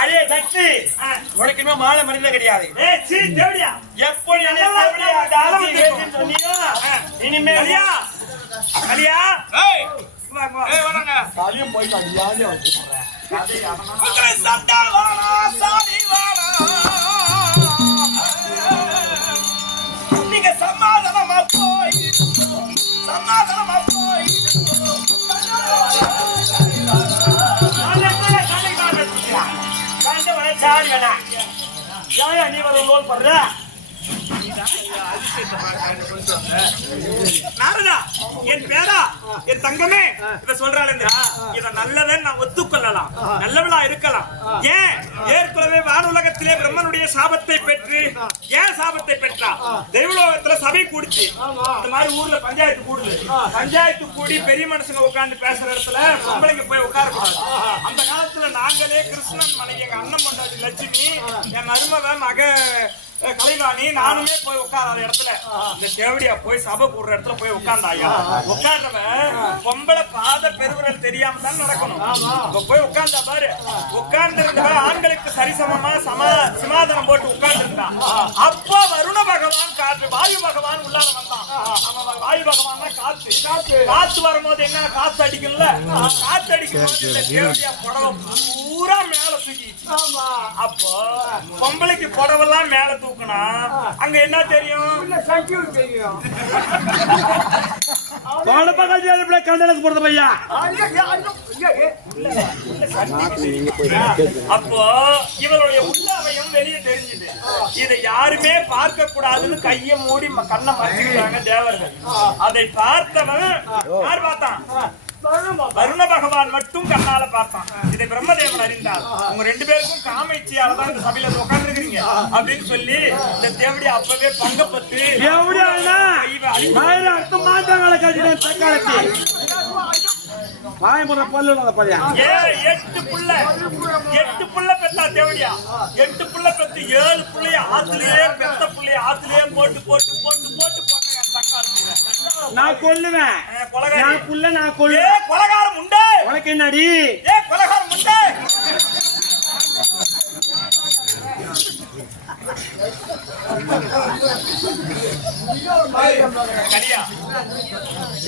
அடே சக்தி. உனக்கு இனிமே மாலை மனித கிடையாது. ஏய், சீ, தேவடியா. எப்போ நீ அந்த தேவடியா? அந்த ஆளை ஏத்துன்னு சொன்னியோ, இனிமே கலியா, காலையும் போய் கல்யாணம் வாடா வாடா. நீங்க சமாதானமா போய். சமாதானமா போய். கண்ட அண்ணா சாடி ஏன் நீ வர லோன் பண்ற நாரதா என் பேரா என் தங்கமே இத சொல்றாளுங்க இத நல்லவன் நான் ஒத்துக்கொள்ளலாம். நல்லவளா இருக்கலாம். ஏன்? ஏற்கனவே வானுலகத்திலே பிரம்மனுடைய சாபத்தை பெற்று ஏன் சாபத்தை பெற்றா தெய்வலோகத்துல சபை கூடுச்சு. இந்த மாதிரி ஊர்ல பஞ்சாயத்து கூடுது. பஞ்சாயத்து கூடி பெரிய மனுஷங்க உட்கார்ந்து பேசுற இடத்துல பொம்பளைங்க போய் உட்கார கூடாது அந்த காலத்துல நாங்களே கிருஷ்ணன் மனைவி எங்க அண்ணன் மண்டாடி லட்சுமி என் மருமக மக கலைவாணி நானுமே போய் உட்காராத இடத்துல. இந்த தேவடியா போய் சபை கூடுற இடத்துல போய் உட்கார்ந்தாயா? உட்கார்ந்தவன் பொம்பளை பாத பெருவிரல் தெரியாம தான் நடக்கணும். போய் உட்கார்ந்தா பாரு. உட்கார்ந்து இருந்தவன் ஆண்களுக்கு சரிசமமா சமா சமாதானம் போட்டு உட்கார்ந்து இருந்தான் அப்போ வருண பகவான் காற்று வாயு பகவான் உள்ளார வந்தான். அவன் வாயு பகவான் காத்து காத்து காத்து வரும்போது என்ன? காத்து அடிக்கும்ல? காத்து அடிக்கும் புடவை பூரா மேல அப்போ பொம்பளைக்கு புடவெல்லாம் மேல தூக்குனா அங்க என்ன தெரியும்? கண்டனத்துக்கு போறது பையா? அப்போ இவருடைய உள்ளவையும் வெளியே தெரிஞ்சுது. இதை யாருமே பார்க்க கூடாதுன்னு கைய மூடி கண்ணை மறைச்சுக்கிறாங்க தேவர்கள். அதை பார்த்தவன் யார் பார்த்தான்? வருண பகவான் மட்டும் கண்ணால பார்த்தான் இதை பிரம்மதேவன் அறிந்தார் உங்க ரெண்டு பேருக்கும் காமைச்சியால தான் இந்த சபையில உட்கார்ந்துருக்கீங்க அப்படின்னு சொல்லி இந்த தேவடி அப்பவே பங்கப்பட்டு அர்த்தம் தக்காளத்தி. பல்லு பையா எட்டு புள்ள. எட்டு புள்ள பெத்தா தேவடியா? எட்டு புள்ள பெத்து ஏழு புள்ளைய ஆத்துலயே பெத்த புள்ளைய ஆத்துலயே போட்டு போட்டு போட்டு போட்டு தக்காளி நான் கொல்லுவேன். என் புள்ள நான் கொல்லுவேன். கொலகாரம் உண்டே. உனக்கு என்னடி? ஏ கொலகாரம் உண்டே.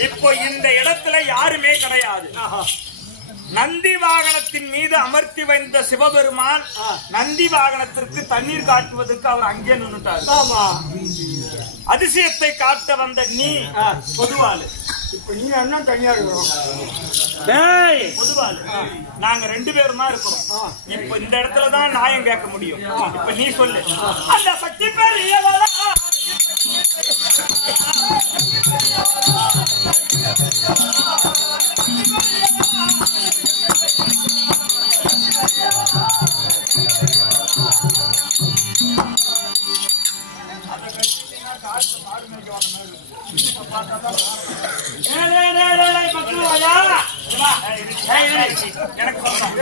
இப்போ இந்த இடத்துல யாருமே கிடையாது. நந்தி வாகனத்தின் மீது அமர்த்தி வைந்த சிவபெருமான் நந்தி வாகனத்திற்கு தண்ணீர் காட்டுவதற்கு அவர் அங்கே நின்றுட்டார் அதிசயத்தை காட்ட வந்த நீ பொதுவாளு. டேய்! பொதுவாளு. நாங்க ரெண்டு பேரும் தான் இருக்கிறோம். இப்ப இந்த இடத்துல தான் நியாயம் கேட்க முடியும். இப்ப நீ சொல்லு. அந்த சக்தி பேர் இயலலா?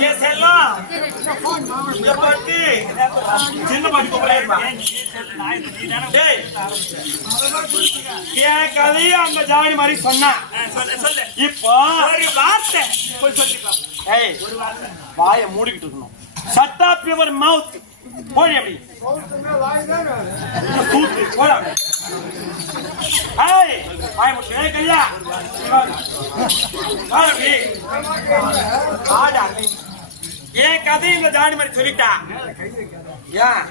ஏ செல்லம். இங்க பாட்டி. சின்ன பாட்டி கூப்பிடுறேன். ஏன் நீ சொல்லு, நான் இது நீ தானே டேய். என் கதையை அந்த ஜாதி மாதிரி சொன்னான் ஆ, சொல்லு சொல்லு இப்போ ஒரு வார்த்தை போய் சொல்லி பாப்போம். ஏய் வாயை மூடிக்கிட்டு இருக்கணும் சட் ஆப் யுவர் மவுத் போடி அப்படி இன்னும் தூத்து போடா அப்படி. ஏய் வாயை மூடி ஏய் கையா. அப்படி ஆடா. என் கதை இந்த ஜாடி மாதிரி சொல்லிட்டா? ஏன்?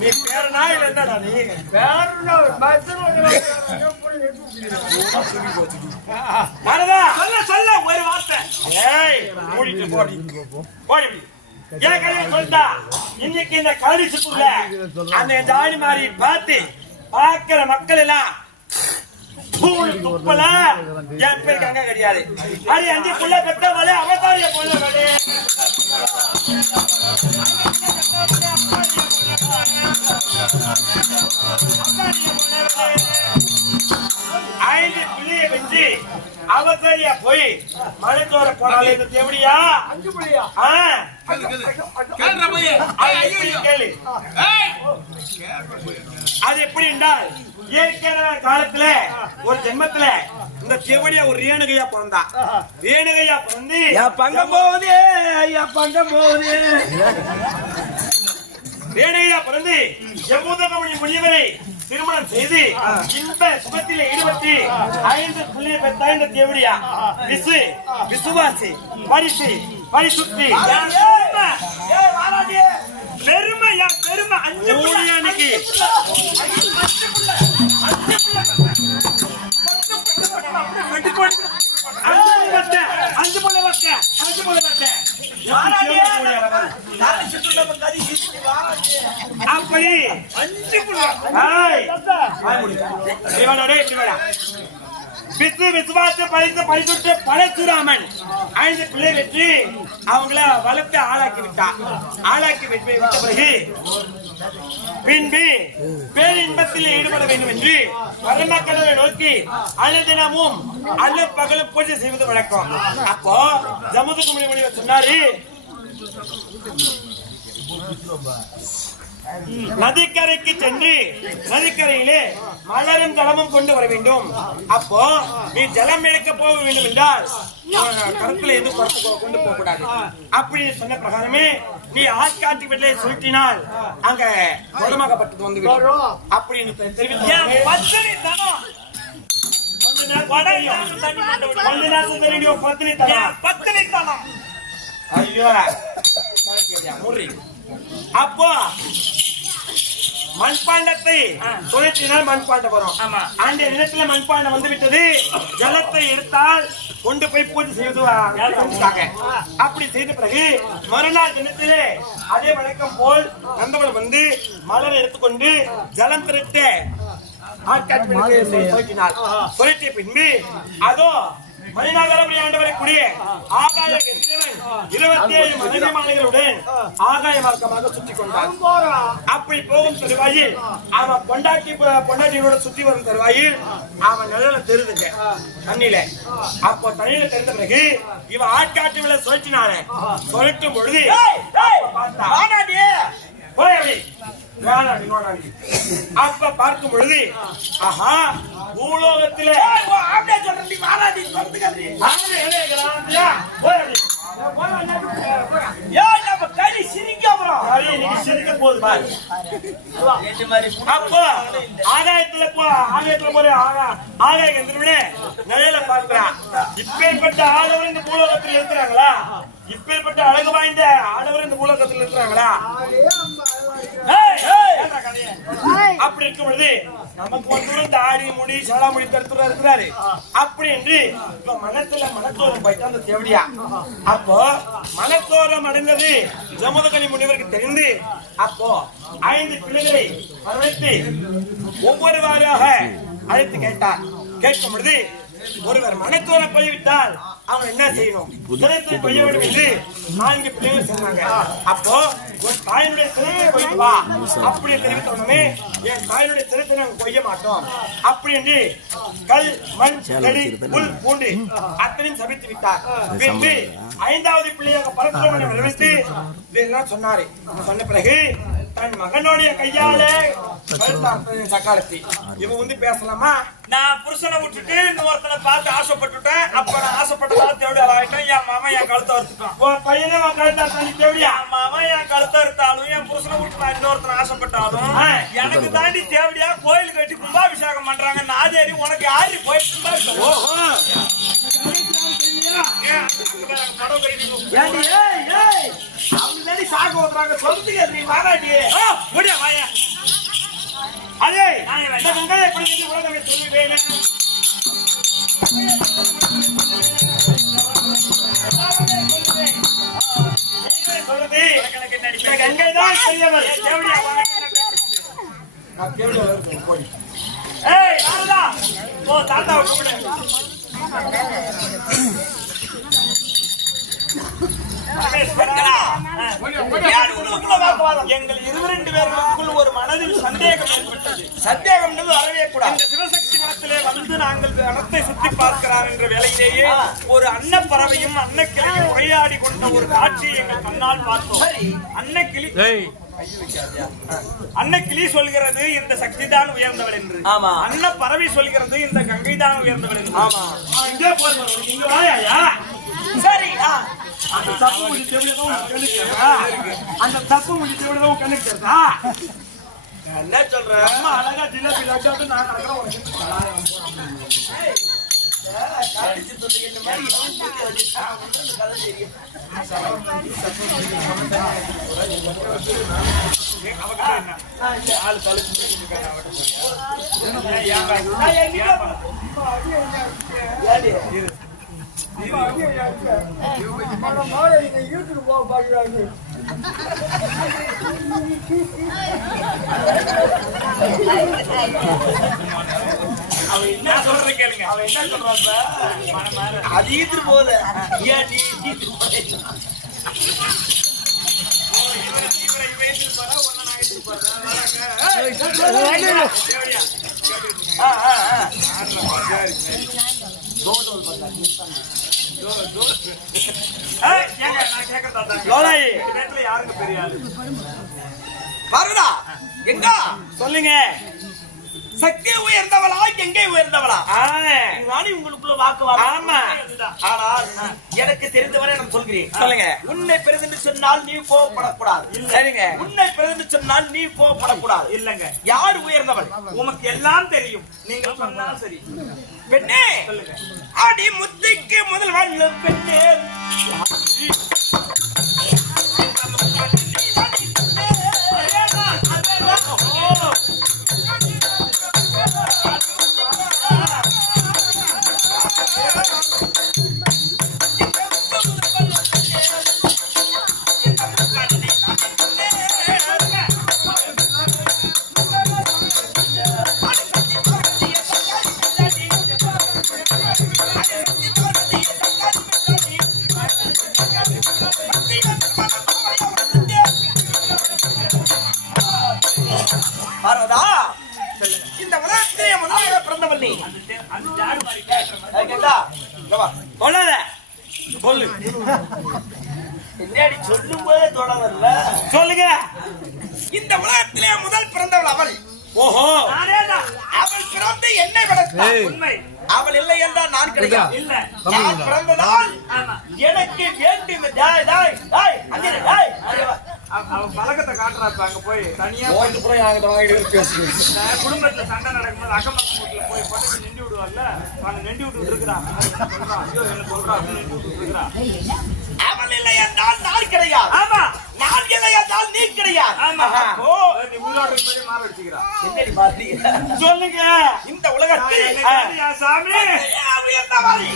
நீ பேரனா இல்ல என்னடா நீ? மறதா சொல்ல சொல்ல ஒரு வார்த்தை. ஏய், மூடிட்டு போடி. போடி. ஏன் கதையை சொல்லிட்டா? இன்னைக்கு இந்த கரடி சுற்றுல அந்த ஜாடி மாதிரி பார்த்து பார்க்கிற மக்கள் எல்லாம் துப்பல. என் பேர் கங்க கிடையாது. அது அஞ்சு புள்ள பெற்றவளே அவதாரிய பொண்ணு ஐந்து பிள்ளைய வச்சு அவசரியா போய் மலைத்தோர போனாலே தேவடியா? அஞ்சு புள்ளியா? கேள்றா போய். அது எப்படி கேளு? ஏய், அது எப்படி என்றால் இயற்கையான காலத்துல ஒரு ஜென்மத்துல இந்த செவடியா ஒரு ரேணுகையா பிறந்தா. ரேணுகையா பிறந்து என் பங்கம் போகுதே என் பங்கம் போகுதே ரேணுகையா பிறந்து எவ்வளவு முனிவரை திருமணம் செய்து இந்த சுபத்தில் ஈடுபட்டு ஐந்து புள்ளிய பெற்ற இந்த தேவடியா விசு விசுவாசி பரிசு பரிசுத்தி. வாராடி பெருமை அஞ்சு புள்ள. ஊழியானுக்கு. அஞ்சு புள்ளி அஞ்சு புள்ளி அஞ்சு புள்ளி. அப்படி அஞ்சு புள்ள. ஏய், வாய் மூடு. விசுவாச பரிசு பரசுராமன் ஐந்து பிள்ளை வெற்றி அவங்கள வளர்த்து ஆளாக்கி விட்டான் ஆளாக்கி விட்டு விட்ட பிறகு பின்பு பேரின்பத்தில் ஈடுபட வேண்டும் என்று பரமக்கடலை நோக்கி அனுதினமும் அல்ல பகலும் பூஜை செய்வது வழக்கம் அப்போ ஜமுது குமரி முனிவர் சொன்னாரு நதிக்கரைக்கு சென்று நதிக்கரையிலே மலரும் ஜலமும் கொண்டு வர வேண்டும். அப்போ நீ ஜலம் எடுக்க போக வேண்டும் என்றால் கருத்துல கொ- கொண்டு போக கூடாது. அப்படி சொன்ன பிரகாரமே நீ ஆட்காட்டி வீட்டிலே சுருட்டினால் அங்க குணமாக்கப்பட்டது வந்து. அப்படின்னு தெரிவித்து. அப்போ மண்பாண்டத்தை சுழற்றினால் மண்பாண்டம் வரும். ஆமா. அந்த நிலத்துல மண்பாண்டம் வந்து விட்டது ஜலத்தை எடுத்தால் கொண்டு போய் பூஜை செய்வது செஞ்சுட்டாங்க. அப்படி செய்த பிறகு மறுநாள் தினத்திலே அதே வழக்கம் போல் நந்தவனம் வந்து மலரை எடுத்துக்கொண்டு ஜலம் திரட்ட ஆட்காட்டு சுழற்றினார் சுழற்றிய பின்பு அதோ மணிநகரபடி ஆண்டவரை கூடிய ஆகாய இருபத்தி ஏழு மனித மாளிகளுடன் ஆகாய மார்க்கமாக சுற்றி கொண்டார். அப்படி போகும் தருவாயில் அவன் பொண்டாட்டி பொண்டாட்டியோட சுத்தி வரும் தருவாயில் அவன் நிழல தெரிதுங்க. தண்ணியில அப்போ தண்ணியில தெரிந்த பிறகு இவன் ஆட்காட்டு விட சுழற்றினால சுழற்றும் பொழுது பார்த்தா. போய் அப்படி. அப்ப பார்க்கும் பொழுது ஆஹா பூலோகத்திலே. ஆகாயத்துல போ ஆகாயத்துல போற ஆகா ஆகாய கந்திரவிட நிலையில பார்க்கிறான் இப்பேற்பட்ட ஆடவர் இந்த பூலோகத்தில் இருக்கிறாங்களா? இப்பேற்பட்ட அழகு வாய்ந்த ஆடவர் இந்த பூலோகத்தில் இருக்கிறாங்களா? அப்படி இருக்கும் பொழுது நமக்கு ஒரு தூரம் தாடி முடி சோழா முடி கருத்துறா இருக்கிறாரு. அப்படி என்று இப்ப மனத்துல மனத்தோரம் போயிட்டு அந்த தேவடியா. அப்போ மனத்தோரம் அடைந்தது ஜமதகனி முனிவருக்கு தெரிந்து அப்போ ஐந்து பிள்ளைகளை வரவேற்று ஒவ்வொரு வாராக அழைத்து கேட்டார். கேட்கும் பொழுது ஒருவர் மனத்தோரம் போய்விட்டால் அவன் என்ன செய்யணும்? சிரத்தை கொய்ய வேண்டும் என்று நான்கு பிள்ளைகள் சொன்னாங்க அப்போ உன் தாயினுடைய சிறையை கொய்து வா. அப்படி தெரிவித்த உடனே என் தாயினுடைய சிரத்தை நாங்கள் கொய்ய மாட்டோம். அப்படி என்று கல் மண் செடி புல் பூண்டு அத்தனையும் சபித்து விட்டார். பின்பு ஐந்தாவது பிள்ளையாக பரசுரமனை வரவேற்று இதெல்லாம் சொன்னாரு. சொன்ன பிறகு தன் மகனுடைய கையாலே சக்காலத்தி இவன் வந்து பேசலாமா? நான் புருஷனை விட்டுட்டு இன்னொருத்தனை பார்த்து ஆசைப்பட்டுட்டேன். அப்ப நான் ஆசைப்பட்டதா தேவடி ஆகிட்டேன் என் மாமன் என் கழுத்தை அறுத்துட்டான். உன் பையனை உன் கழுத்தார் தண்ணி தேவையா என் மாமன் என் கழுத்தை அறுத்தாலும் என் புருஷனை விட்டு நான் இன்னொருத்தனை ஆசைப்பட்டாலும். எனக்கு தாண்டி தேவடியா கோயில் கட்டி கும்பாபிஷேகம் பண்றாங்க. நாதேரி உனக்கு யாரு கோயில் கும்பாபிஷேகம். அவங்க சாக ஓடுறாங்க சொல்லுங்க நீ வாராடி ஆ, முடியா வாயா. அதே நான் தாத்தா எங்கள் இருவரெண்டு பேர்களுக்குள் ஒரு மனதில் சந்தேகம் ஏற்பட்டது. சந்தேகம் வரவே கூடாது. இந்த சிவசக்தி மனத்திலே வந்து நாங்கள் வனத்தை சுத்தி பார்க்கிறார் என்ற வேளையிலேயே ஒரு அன்னப்பறவையும் அன்னக்கிளியும் உரையாடி கொண்ட ஒரு காட்சியை எங்கள் கண்ணால் பார்த்தோம். சரி. அன்னக்கிளி அன்னக்கிளி சொல்கிறது இந்த சக்தி தான் உயர்ந்தவள் என்று. ஆமா. அன்னப்பறவை சொல்கிறது இந்த கங்கை தான் உயர்ந்தவள் என்று. ஆமா. ஆ, இங்கே போய் இங்க வாயாயா? சரி ஆ. அந்த தப்பு முடி தேவடியா உன் கண்ணுக்கு? அந்த தப்பு முடி தேவடியா உன் கண்ணுக்கு தெரியுதா? என்ன சொல்ற அம்மா அழகா ஜிலேபி லட்டாட்டு நான் அழகா கடிச்சு சொல்லுங்க இந்த மாதிரி என்ன சொல்றது என்ன அது ஈத்துட்டு போகுது. ஏன் நீ ஈத்துட்டு பாருடா எங்க? சொல்லுங்க. சக்தி உயர்ந்தவளா எங்கே உயர்ந்தவளா? உங்களுக்குள்ள வாக்குவாதம் ஆமா. ஆனால் எனக்கு தெரிந்தவரை நான் சொல்கிறேன். சொல்லுங்க. உன்னை பிறந்து சொன்னால் நீ கோவப்படக்கூடாது. சரிங்க. உன்னை பிறந்து சொன்னால் நீ கோவப்படக்கூடாது. இல்லங்க. யார் உயர்ந்தவள்? உமக்கு எல்லாம் தெரியும். நீங்க சொன்னாலும் சரி. பெண்ணே. சொல்லுங்க அடி முத்திக்கு முதல் வாழ்ந்த பெண்ணே. காட்டுறா இப்ப அங்க போய் தனியா போய் வாங்கிட்டு குடும்பத்துல சண்டை நடக்கும்போது அக்கம் பக்கம் வீட்டுல போய் பொண்ணுக்கு நின்று விடுவாங்கல்ல அவனை நின்று விட்டு இருக்கிறான் ஐயோ என்ன அப்படின்னு நின்று விட்டு இருக்கிறான் அவள் இல்லை என்றால் நான் கிடையாது ஆமா நான் இல்லை என்றால் நீ கிடையாது ஆமா ஓ நீ உயிரோட போய் மாற என்னடி பாத்தீங்க சொல்லுங்க இந்த உலகத்தில் சாமி? அப்படியே சொல்லுங்க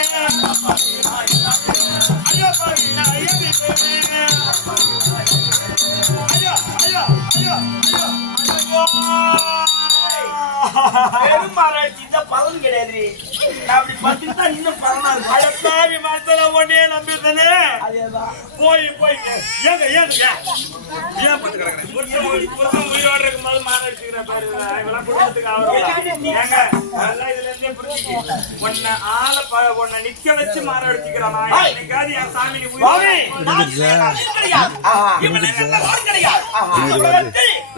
ஐயோ ஐயோ ஐயோ ஐயோ ஐயோ பெருமாறாட்சி இந்த பலன் கிடையாது. நான் அப்படி பார்த்துக்கிட்டா இன்னும் பலனா இருக்கும். அழகாவி மரத்துல ஒன்னே நம்பியிருந்தனே? போய் போய் ஏங்க ஏங்க. ஏன் பத்து கிடக்குறேன் உயிரோட பாரு இவெல்லாம் குடும்பத்துக்கு ஏங்க நல்லா இதுல இருந்தே புரிஞ்சுக்க. உன்னை ஆளை ப- உன்னை நிக்க வச்சு மாற வச்சுக்கிறானா என்னைக்காவது என் சாமி கிடையாது?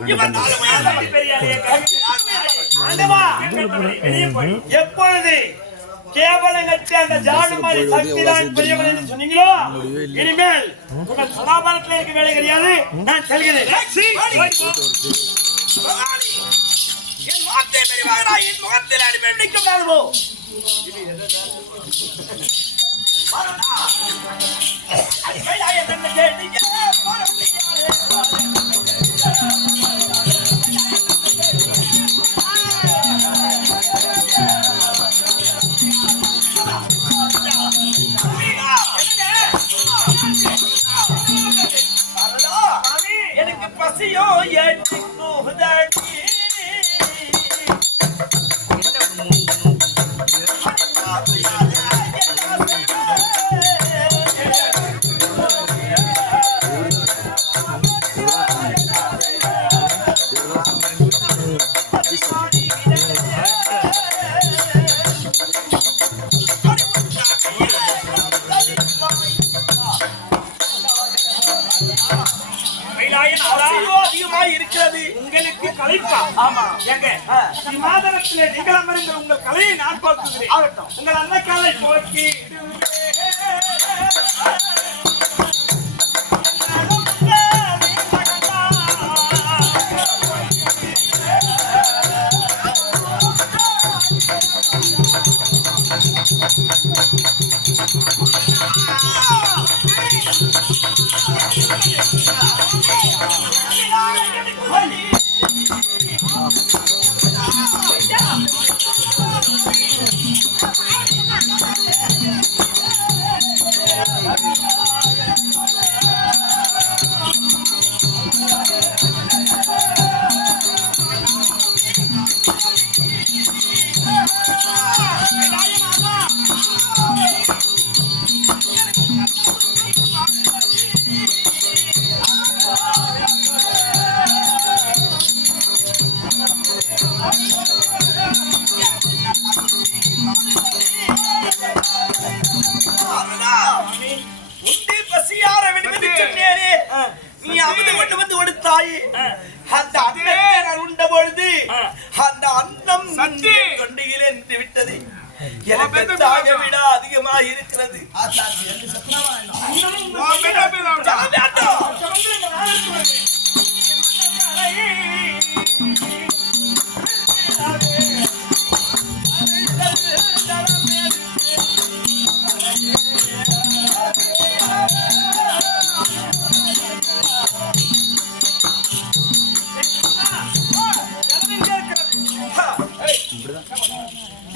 இவன் கிடையாது எப்பொழுது கேவலம் கட்டி அந்த ஜாடு மாதிரி சக்தி தான் பெரியவன் என்று சொன்னீங்களோ? இனிமேல் உங்கள் சதாபாரத்தில் இருக்க வேலை கிடையாது. நான் செல்கிறேன். என் வார்த்தை பெரியவாரா என் முகத்தில் அடிமை நிற்க வேணுமோ அடிமையாய தன்னை தேடிய உங்கள் அன்னக்காலை போக்கி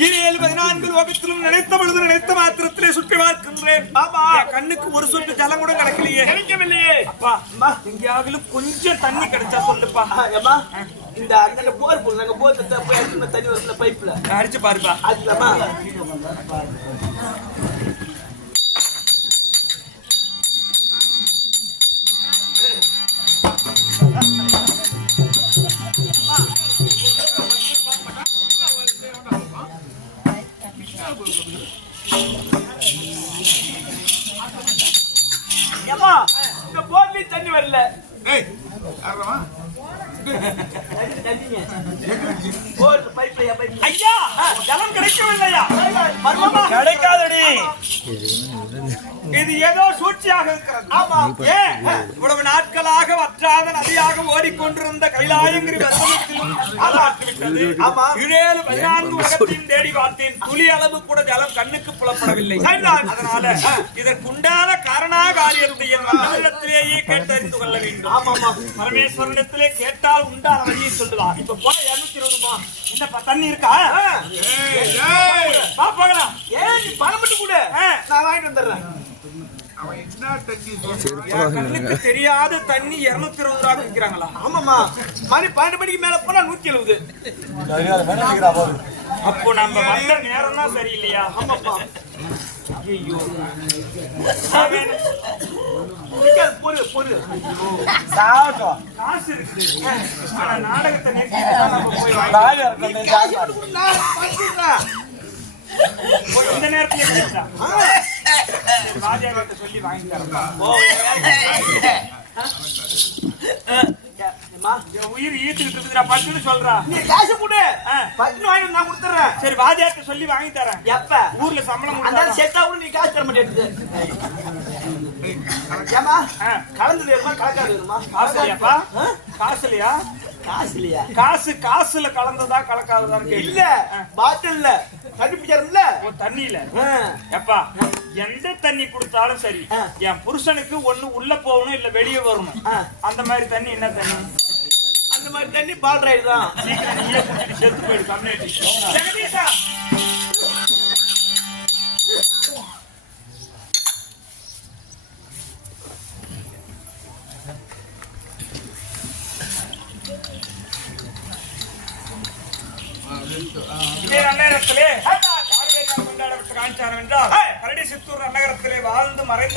ஏழு பதினான்கு லோகத்திலும் நினைத்த பொழுது நினைத்த மாத்திரத்திலே சுற்றி பார்க்கின்றேன். ஆமா கண்ணுக்கு ஒரு சொட்டு ஜலம் கூட கிடைக்கலையே. கிடைக்கவில்லையே. அப்பா எங்கேயாவது கொஞ்சம் தண்ணி கிடைச்சா சொல்லுப்பா. ஏம்மா, இந்த அண்ணன் போர் போடுறாங்க போர் போய் தண்ணி வரல பைப்ல அடிச்சு பாருப்பா. அதுலமா ஏம்மா, இந்த போர்லயும் தண்ணி வரல. ஐயா ஜலம் கிடைக்கவில்லையா? கிடைக்காதடி. இது ஏதோ சூழ்ச்சியாக இருக்கிறது. ஆமா. இவ்வளவு நாட்களாக வற்றாத நதியாக ஓடிக்கொண்டிருந்த கைலாயங்கிரி ஆமா. ஏழு பதினான்கு உலகத்தையும் தேடி பார்த்தேன். துளி அளவு கூட ஜலம் கண்ணுக்கு புலப்படவில்லை. அதனால இதற்குண்டான காரணா காரியத்தை என் மன்னரிடத்திலேயே கேட்டறிந்து கொள்ள வேண்டும். ஆமாமா பரமேஸ்வரனிடத்திலே கேட்டால் உண்டான வழியை சொல்லுவார் இப்ப போல இருநூத்தி இருபதுமா இந்த தண்ணி இருக்கா? போகலாம். ஏன் பணம் மட்டும் கூட. நான் வாங்கிட்டு வந்துடுறேன். தெரியாத தண்ணி இருநூத்தி இருபது ரூபா விற்கிறாங்களா? ஆமாமா மணி பன்னெண்டு மணிக்கு மேல போனா நூத்தி எழுபது. அப்போ நம்ம வந்த நேரம் தான் சரியில்லையா ஆமாப்பா ஐயோ பொரு சாகட்டும் காசு இருக்குது நாடகத்தை இந்த நேரத்துல ராஜாவிட்ட சொல்லி வாங்கி தரேன் உயிர் ஈர்த்துக்கிட்டு இருக்குதுடா பட்டுன்னு சொல்றா நீ காசு ஆ. பத்து வாங்கி நான் கொடுத்துறேன் சரி வாஜாட்ட சொல்லி வாங்கி தரேன் எப்ப ஊர்ல சம்பளம் அந்த செத்தா கூட நீ காசு தர மாட்டேங்குது ஏமா. கலந்தது வேணுமா கலக்காது வேணுமா காசு இல்லையாப்பா? காசு இல்லையா காசு இல்லையா? காசு காசுல கலந்ததா கலக்காததான்னு கேள்வி இல்ல பாட்டில்ல. தண்ணி பிடிச்சாருல்ல தண்ணியில. எப்பா எந்த தண்ணி கொடுத்தாலும் சரி. என் புருஷனுக்கு ஒண்ணு உள்ள போகணும் இல்ல வெளியே வரணும். அந்த மாதிரி தண்ணி என்ன தண்ணி? அந்த மாதிரி தண்ணி பால் ரைடு தான். செத்து போயிடு கம்யூனிட்டி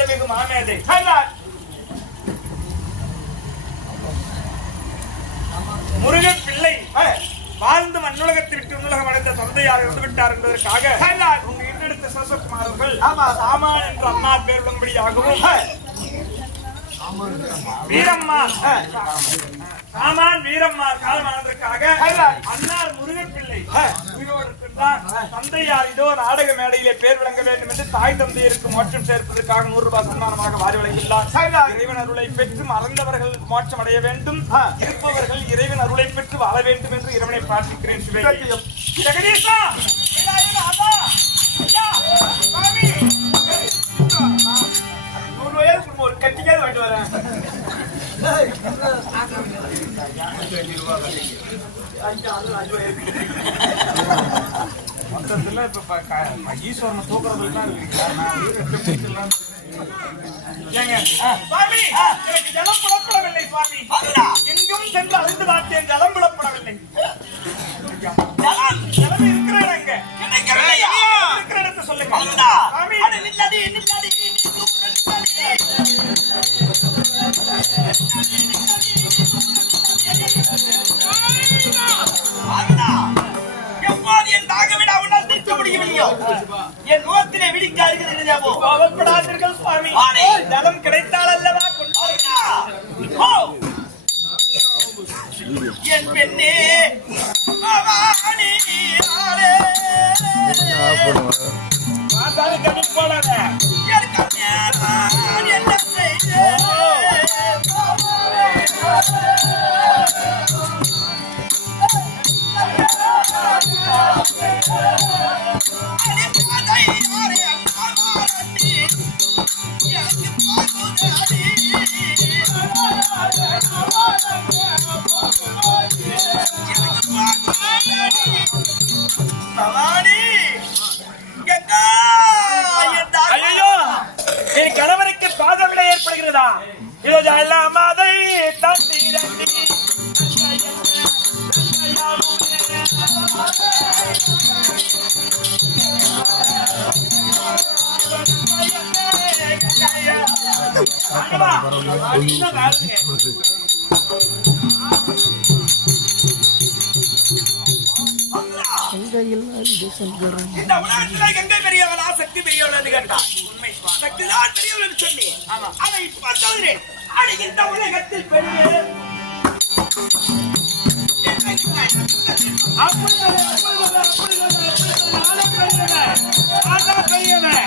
மிகு மாமேதை முருகன் பிள்ளை வாழ்ந்து மண்ணுலகத்தை விட்டு உன்னுலகம் அடைந்த தொந்தையார் இருந்து விட்டார் என்பதற்காக உங்க இன்னெடுத்த சசகுமார் அவர்கள். சாமான் என்ற அம்மா பேர் விடும்படியாகவும் வீரம்மா. காமான் வீரம்மார் காலமானதற்காக அன்னார் முருகன் பிள்ளை தந்தையார் இதோ நாடக மேடையிலே பேர் விளங்க வேண்டும் என்று தாய் தந்தையருக்கு மோட்சம் சேர்ப்பதற்காக நூறு ரூபாய் சன்மானமாக வாரி வழங்கியுள்ளார். இறைவன் அருளை பெற்று மறந்தவர்கள் மோட்சம் அடைய வேண்டும். இருப்பவர்கள் இறைவன் அருளை பெற்று வாழ வேண்டும் என்று இறைவனை பிரார்த்திக்கிறேன் ஜெகதீஷா! ஒரு கட்டிக்காவது வாங்கிட்டு வரேன். மொத்தத்துல இப்ப ஈஸ்வரனை தூக்குறதுல தான் இருக்கீங்களா ஏங்க, சுவாமி எனக்கு ஜலம் புலப்படவில்லை சுவாமி. எங்கும் சென்று அழிந்து பார்த்தேன் ஜலம் புலப்படவில்லை. ஜலம் ஜலம் இருக்கிற இடங்க. இருக்கிற இடத்தை சொல்லுங்க. சுவாமி. எப்போது बाबा बड़ा सिरकल पानी। आ இந்த உலகத்துல எங்க பெரியவளா சக்தி பெரியவளான்னு கேட்டா உண்மை சக்தி தான் பெரியவள் சொல்லி ஆனா இப்ப சொல்றேன் ஆனா உலகத்தில் பெரிய எப்போது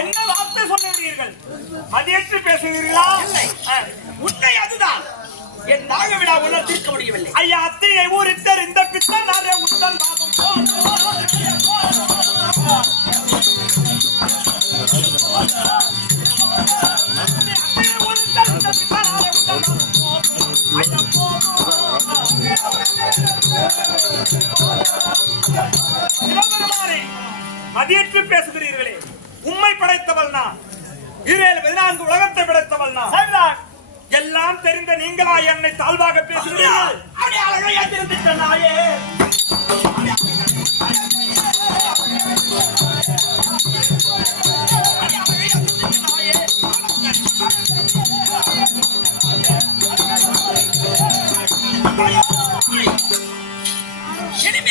என்ன வார்த்தை சொல்லுகிறீர்கள் மதியற்று பேசுகிறீர்களா. உண்மை அதுதான். என் விட உன்னால் தீர்க்க முடியவில்லை. ஐயா சிவபெருமானே, மதியற்று பேசுகிறீர்களே. உண்மை படைத்தவள் நான். ஈரேழு பதினான்கு உலகத்தை படைத்தவள் நான். எல்லாம் தெரிந்த நீங்களா என்னை தாழ்வாக பேசுகிறீர்கள்.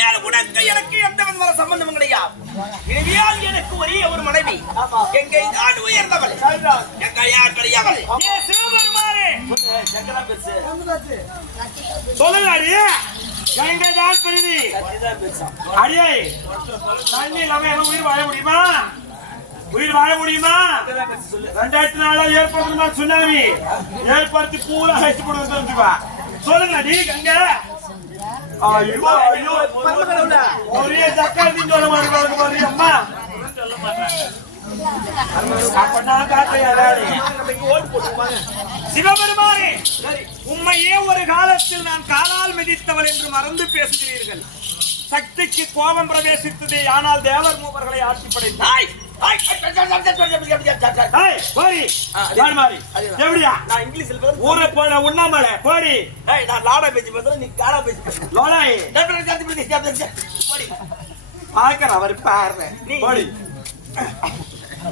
அப்படி உனக்கு எனக்கு எந்தவன் வர சம்பந்தமும் கிடையாது. இனிமையால் எனக்கு ஒரே ஒரு மனைவி. எங்கே நான் உயர்ந்தவள். எங்கையா யார்? எங்கதான் அடியே தண்ணி இல்லாம உயிர் வாழ முடியுமா? உயிர் வாழ முடியுமா? சொல்லு ரெண்டாயிரத்தி நாலு ஏற்படுத்துமா சுனாமி. ஏற்படுத்தி பூரா அழைச்சு போடுறது சொல்லுங்க நீ கங்க ஐயோ ஐயோ ஒரே தக்காளி சொல்ல மாட்டேங்க பாரு அம்மா காட்டையா சிவபெருமானே உண்மையே ஒரு காலத்தில் நான் காலால் மிதித்தவள் என்று மறந்து பேசுகிறீர்கள்? சக்திக்கு கோபம் பிரவேசித்தது ஆனால் தேவர் மூவர்களை ஆட்சி படைத்தார் பேசுறேன் ஊரை போன உண்ணாமலை போடி. நான் லாடா பேசி பேசுறேன் நீ காடா பேசி பேசுற லோலாய். டேபிள் ஜாதி பேசி ஜாதி போடி. பார்க்கற அவர் பாரு போடி.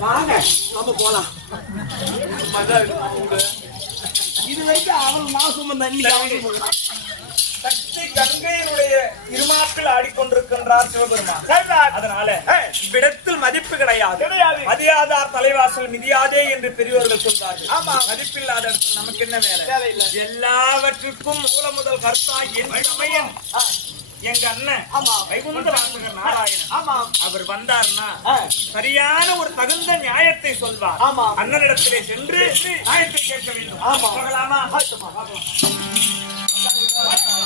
வாங்க நம்ம போலாம். இது வரைக்கும் அவள் மாசம் இன்னைக்கு சக்தி கங்கையினுடைய இருமாப்பில் ஆடிக்கொண்டிருக்கின்றார் சிவபெருமான். அதனால இவ்விடத்தில் மதிப்பு கிடையாது. மதியாதார் தலைவாசல் மிதியாதே என்று பெரியவர்கள் சொல்றார்கள் ஆமா. மதிப்பில்லாத இடத்துல நமக்கு என்ன வேலை? எல்லாவற்றுக்கும் மூல முதல் கர்த்தா என் எங்க அண்ணன் ஆமா. வைகுந்த நாராயணன். ஆமா. அவர் வந்தார்னா. சரியான ஒரு தகுந்த நியாயத்தை சொல்வார். ஆமா. அண்ணனிடத்திலே சென்று நியாயத்தை கேட்க வேண்டும். ஆமா. போகலாமா?